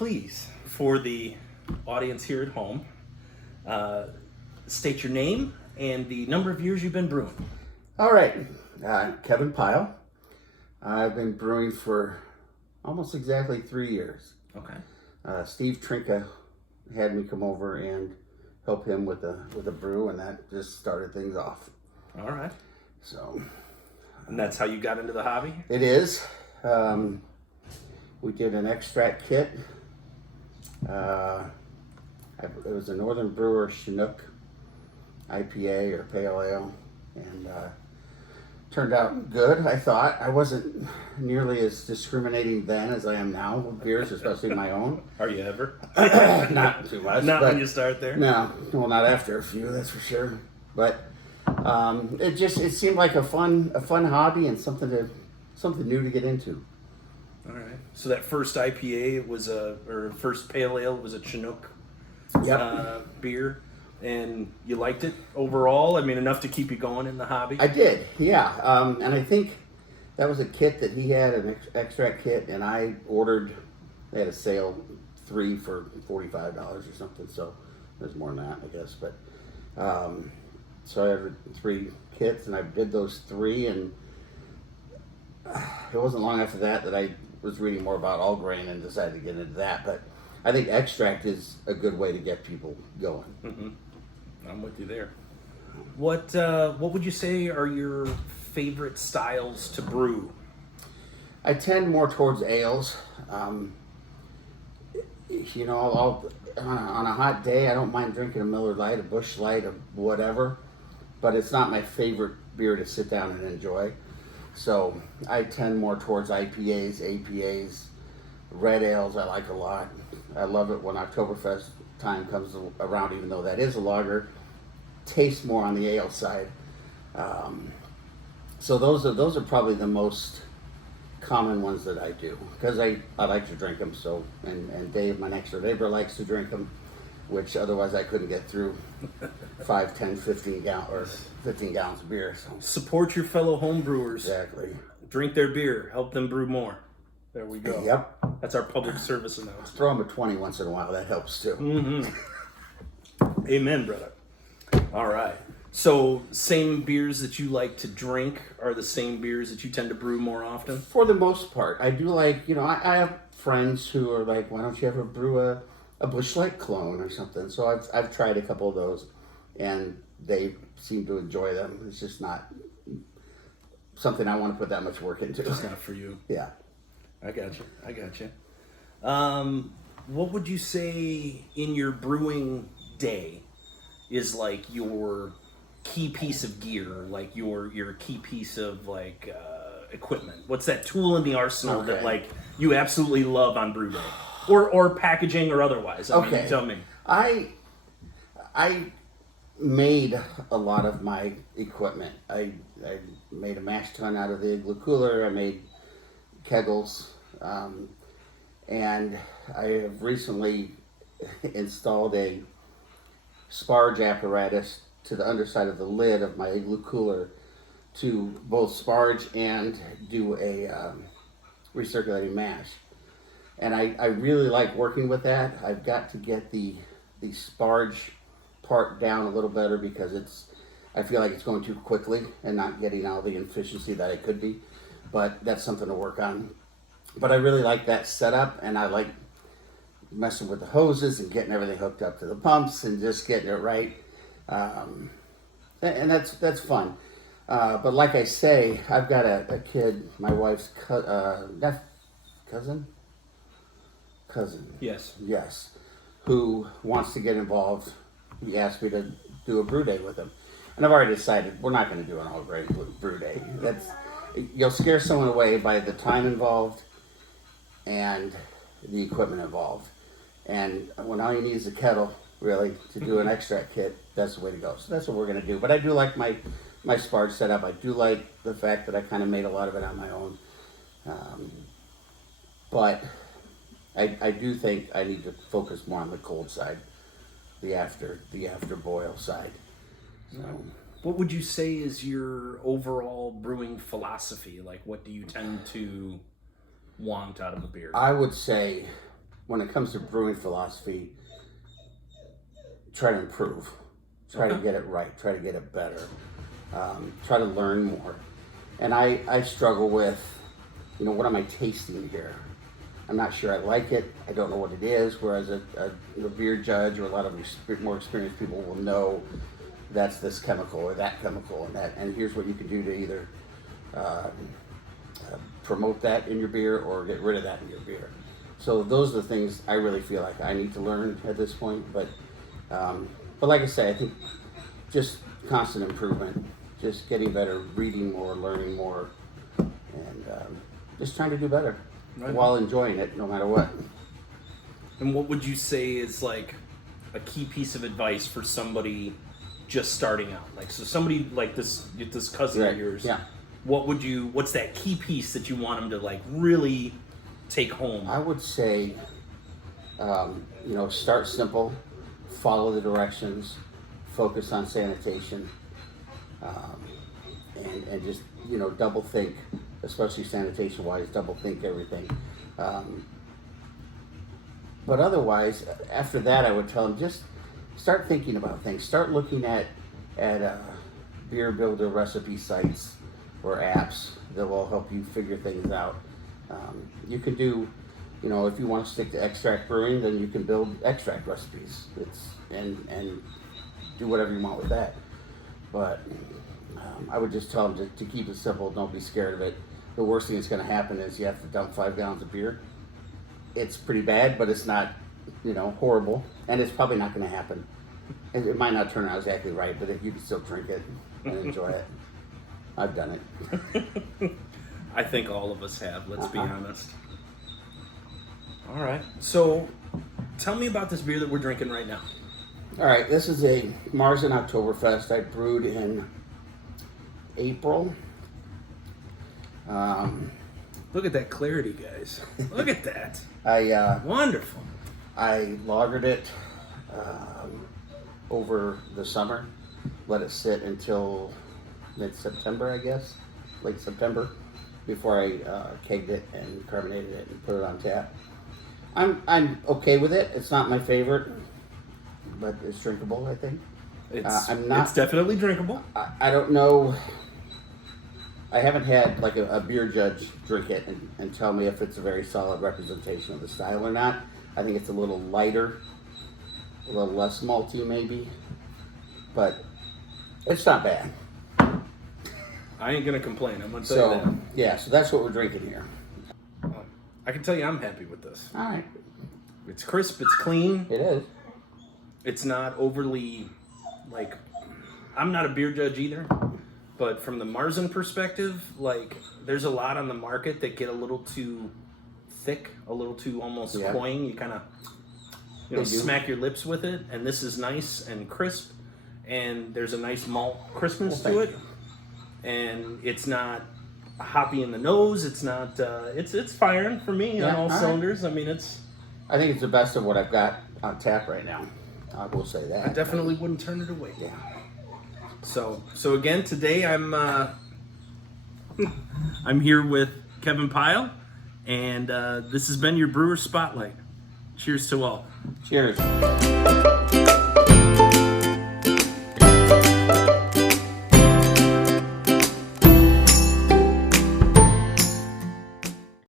please, for the audience here at home, state your name and the number of years you've been brewing. All right, Kevin Pyle. I've been brewing for almost exactly 3 years. Okay. Steve Trinka had me come over and help him with a brew, and that just started things off. All right. So. And that's how you got into the hobby? It is. We did an extract kit. It was a Northern Brewer Chinook IPA or Pale Ale, and turned out good, I thought. I wasn't nearly as discriminating then as I am now with beers, especially my own. Are you ever? Not too much. Not when you start there? No, well, not after a few, that's for sure. But it seemed like a fun hobby and something new to get into. All right. So that first IPA or first Pale Ale was a Chinook beer, and you liked it overall? I mean, enough to keep you going in the hobby? I did, yeah. And I think that was a kit that he had, an extract kit, and I ordered, they had a sale, 3 for $45 or something, so there's more than that, I guess. But so I ordered 3 kits, and I did those 3, and it wasn't long after that I was reading more about all grain and decided to get into that. But I think extract is a good way to get people going. Mm-hmm. I'm with you there. What would you say are your favorite styles to brew? I tend more towards ales. I'll on a hot day, I don't mind drinking a Miller Lite, a Busch Light, or whatever, but it's not my favorite beer to sit down and enjoy. So I tend more towards IPAs, APAs, red ales I like a lot. I love it when Oktoberfest time comes around, even though that is a lager. Tastes more on the ale side. So those are probably the most common ones that I do, because I like to drink them. So and Dave, my next door neighbor, likes to drink them, which otherwise I couldn't get through 5, 10, 15 gallons of beer. So. Support your fellow home brewers. Exactly. Drink their beer. Help them brew more. There we go. Yep. That's our public service announcement. Throw them a 20 once in a while. That helps too. Mm-hmm. Amen, brother. All right. So same beers that you like to drink are the same beers that you tend to brew more often? For the most part. I do like, I have friends who are like, why don't you ever brew a Busch Light clone or something? So I've tried a couple of those, and they seem to enjoy them. It's just not something I want to put that much work into. Just not for you. Yeah. I got you. What would you say in your brewing day is like your key piece of gear, like your key piece of equipment? What's that tool in the arsenal that you absolutely love on brew day, or packaging or otherwise? I mean, you tell me. I made a lot of my equipment. I made a mash tun out of the igloo cooler. I made kegels, and I have recently installed a sparge apparatus to the underside of the lid of my igloo cooler to both sparge and do a recirculating mash. And I really like working with that. I've got to get the sparge part down a little better, because I feel like it's going too quickly and not getting all the efficiency that it could be. But that's something to work on. But I really like that setup, and I like messing with the hoses and getting everything hooked up to the pumps and just getting it right. And that's fun. But like I say, I've got a kid, my wife's cousin. Yes, who wants to get involved. He asked me to do a brew day with him, and I've already decided we're not going to do an all grain brew day. You'll scare someone away by the time involved and the equipment involved. And when all you need is a kettle, really, to do an extract kit, that's the way to go. So that's what we're going to do. But I do like my sparge setup. I do like the fact that I kind of made a lot of it on my own. But I do think I need to focus more on the cold side, the after boil side. So. What would you say is your overall brewing philosophy? Like, what do you tend to want out of a beer? I would say when it comes to brewing philosophy, try to improve, try to get it right, try to get it better, try to learn more. And I struggle with, what am I tasting here? I'm not sure I like it. I don't know what it is. Whereas a beer judge or a lot of more experienced people will know that's this chemical or that chemical and here's what you can do to either promote that in your beer or get rid of that in your beer. So those are the things I really feel like I need to learn at this point. But like I say, I think just constant improvement, just getting better, reading more, learning more, and just trying to do better while enjoying it, no matter what. And what would you say is like a key piece of advice for somebody just starting out? Like, so somebody like this cousin of yours, what's that key piece that you want them to like really take home? I would say, start simple, follow the directions, focus on sanitation, and just, double think, especially sanitation wise, double think everything. But otherwise, after that, I would tell them just start thinking about things. Start looking at beer builder recipe sites or apps that will help you figure things out. You can do, if you want to stick to extract brewing, then you can build extract recipes. And do whatever you want with that. But I would just tell them to keep it simple. Don't be scared of it. The worst thing that's going to happen is you have to dump 5 gallons of beer. It's pretty bad, but it's not, horrible, and it's probably not going to happen. It might not turn out exactly right, but you can still drink it and enjoy it. I've done it. I think all of us have, let's be honest. All right. So tell me about this beer that we're drinking right now. All right. This is a Marzen Oktoberfest I brewed in April. Look at that clarity, guys. Look at that. Wonderful. I lagered it over the summer. Let it sit until mid-September, I guess, late September, before I kegged it and carbonated it and put it on tap. I'm okay with it. It's not my favorite, but it's drinkable, I think. It's definitely drinkable. I don't know. I haven't had like a beer judge drink it and tell me if it's a very solid representation of the style or not. I think it's a little lighter, a little less malty maybe, but it's not bad. I ain't gonna complain. I'm gonna tell you that. Yeah, so that's what we're drinking here. I can tell you I'm happy with this. All right. It's crisp, it's clean. It is. It's not overly, like, I'm not a beer judge either, but from the Marzen perspective, like, there's a lot on the market that get a little too thick, a little too almost cloying. You kind of, smack your lips with it, and this is nice and crisp, and there's a nice malt crispness to it, and it's not hoppy in the nose. It's not, it's firing for me on all cylinders. Right. I mean, I think it's the best of what I've got on tap right now. I will say that. I definitely wouldn't turn it away. Yeah. So again, today I'm here with Kevin Pyle, and this has been your Brewer Spotlight. Cheers to all. Cheers.